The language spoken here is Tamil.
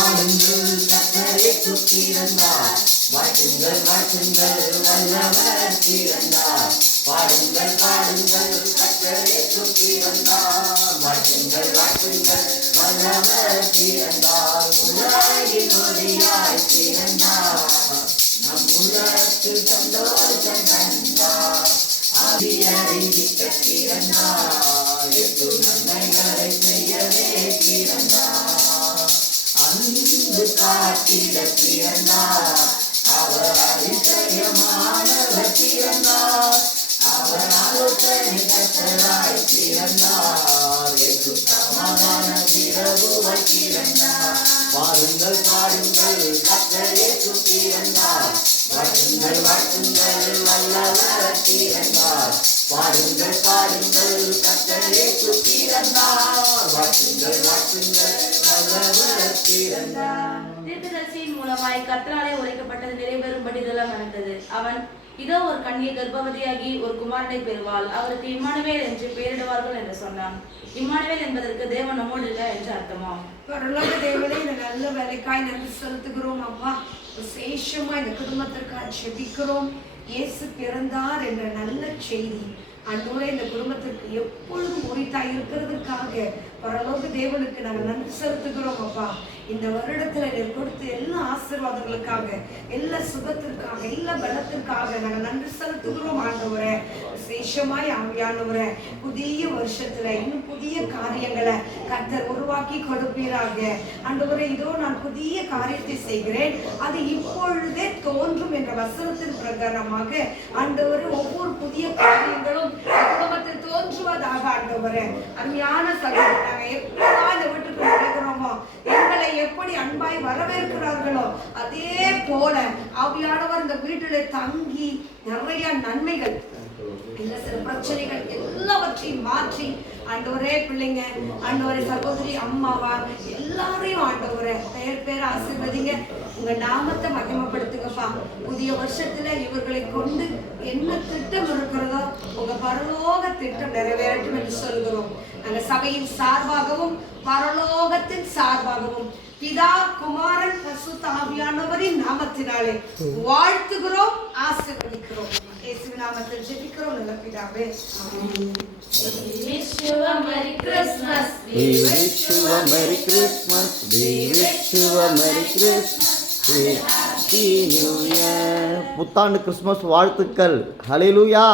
பாடுங்கள் கர்த்தருக்கு பிறந்தார், வாழ்த்துங்கள் வாழ்த்துங்கள் வல்லவர் பிறந்தார். பாடுங்கள் பாடுங்கள் கர்த்தருக்கு பிறந்தார், வாழ்த்துங்கள் வாழ்த்துங்கள் வல்லவர் பிறந்தார். உலகின் ஒளியாய் பிறந்தார், நம் உள்ளத்தில் சந்தோஷம் தந்தார். ஆவியறிவிக்க பிறந்தார், எட்டு நன்மைகளை செய்யவே பிறந்தார். அன்பு காத்திட பிறந்தார், அவர் அதிசயமானவர் பிறந்தார். அவர் ஆலோசனை கர்த்தராய் பிறந்தார், எட்டு சமாதான பிரபுவாய் பிறந்தார். பாடுங்கள் பாடுங்கள் கர்த்தருக்கு பிறந்தார், வாழ்த்துங்கள் வாழ்த்துங்கள் வல்லவர் பிறந்தார். பாடுங்கள் பாடுங்கள் கர்த்தருக்கு பிறந்தார், வாழ்த்துங்கள் வாழ்த்துங்கள் வல்லவர் பிறந்தார். தீர்க்கதரிசியின் மூலமாய் கர்த்தராலே உரைக்கப்பட்டது நிறைவேறும்படி இதெல்லாம் நடந்தது. அவன், இதோ ஒரு கன்னிகை கர்ப்பவதியாகி ஒரு குமாரனை பெறுவாள், அவருக்கு இம்மானுவேல் என்று பெயரிடுவார்கள் என்று சொன்னான். இம்மானுவேல் என்பதற்கு தேவன் நம்மோடு இருக்கிறார் என்று அர்த்தமாம். பரலோக தேவனே, இந்த நல்ல வேலைக்காய் நன்றி செலுத்துகிறோம் அப்பா. விசேஷமா இந்த குடும்பத்திற்காக ஜெபிக்கிறோம். இயேசு பிறந்தார் என்ற நல்ல செய்தி ஆண்டவரே இந்த குடும்பத்திற்கு எப்பொழுதும் உரித்தாய் இருக்கிறதுக்காக பரலோக தேவனுக்கு நாங்கள் நன்றி செலுத்துகிறோம் அப்பா. இந்த வருடத்துல நீர் கொடுத்த எல்லா ஆசீர்வாதங்களுக்காக, எல்லா சுகத்திற்காக, எல்லா பலத்திற்காக நாங்கள் நன்றி செலுத்துகிறோம் ஆண்டவரே. விசேஷமாய் ஆவியானவரே, புதிய வருஷத்துல இன்னும் புதிய காரியங்களை கர்த்தர் உருவாக்கி கொடுப்பீராக ஆண்டவரே. இதோ நான் புதிய காரியத்தை செய்கிறேன், அது இப்பொழுதே தோன்றும் என்ற வசனத்தின் பிரகாரமாக ஆண்டவரே ஒவ்வொரு புதிய காரியங்களும் குடும்பத்தில் தோன்றுவதாக ஆண்டவரே. அருமையான சகோதரர், நாங்கள் எப்பதான் இந்த வீட்டுக்கு நுழைகிறோமோ, எங்களை எப்படி அன்பாய் வரவேற்கிறார்களோ அதே போல ஆவியானவர் இந்த வீட்டிலே தங்கி நிறைய நன்மைகள், இல்ல சில பிரச்சனைகள் எல்லாவற்றையும் மாற்றி ஆண்டவரே பிள்ளைங்க, ஆண்டவரே சகோதரி, அம்மாவா எல்லாரையும் ஆண்டவரே பெயர் பேர் ஆசீர்வதிங்க. உங்க நாமத்தை மகிமைப்படுத்துங்கப்பா. புதிய வருஷத்துல இவர்களை கொண்டு என்ன திட்டம் இருக்கிறதோ உங்க பரலோக திட்டம் நிறைவேறட்டும் என்று சொல்கிறோம். நாங்க சபையின் சார்பாகவும் பரலோகத்தின் சார்பாகவும் பிதா குமாரன் பரிசுத்த ஆவியானவரின் நாமத்தினாலே வாழ்த்துகிறோம், ஆசீர்வதிக்கிறோம். இயேசுவின் நாமத்தில் ஜெபிக்கிறோம் நல்ல பிதாவே. ஆமென். We wish you a Merry Christmas. We wish you a Merry Christmas. We wish you a Merry Christmas. Happy New Year. புத்தாண்டு கிறிஸ்மஸ் வாழ்த்துக்கள். ஹல்லேலூயா.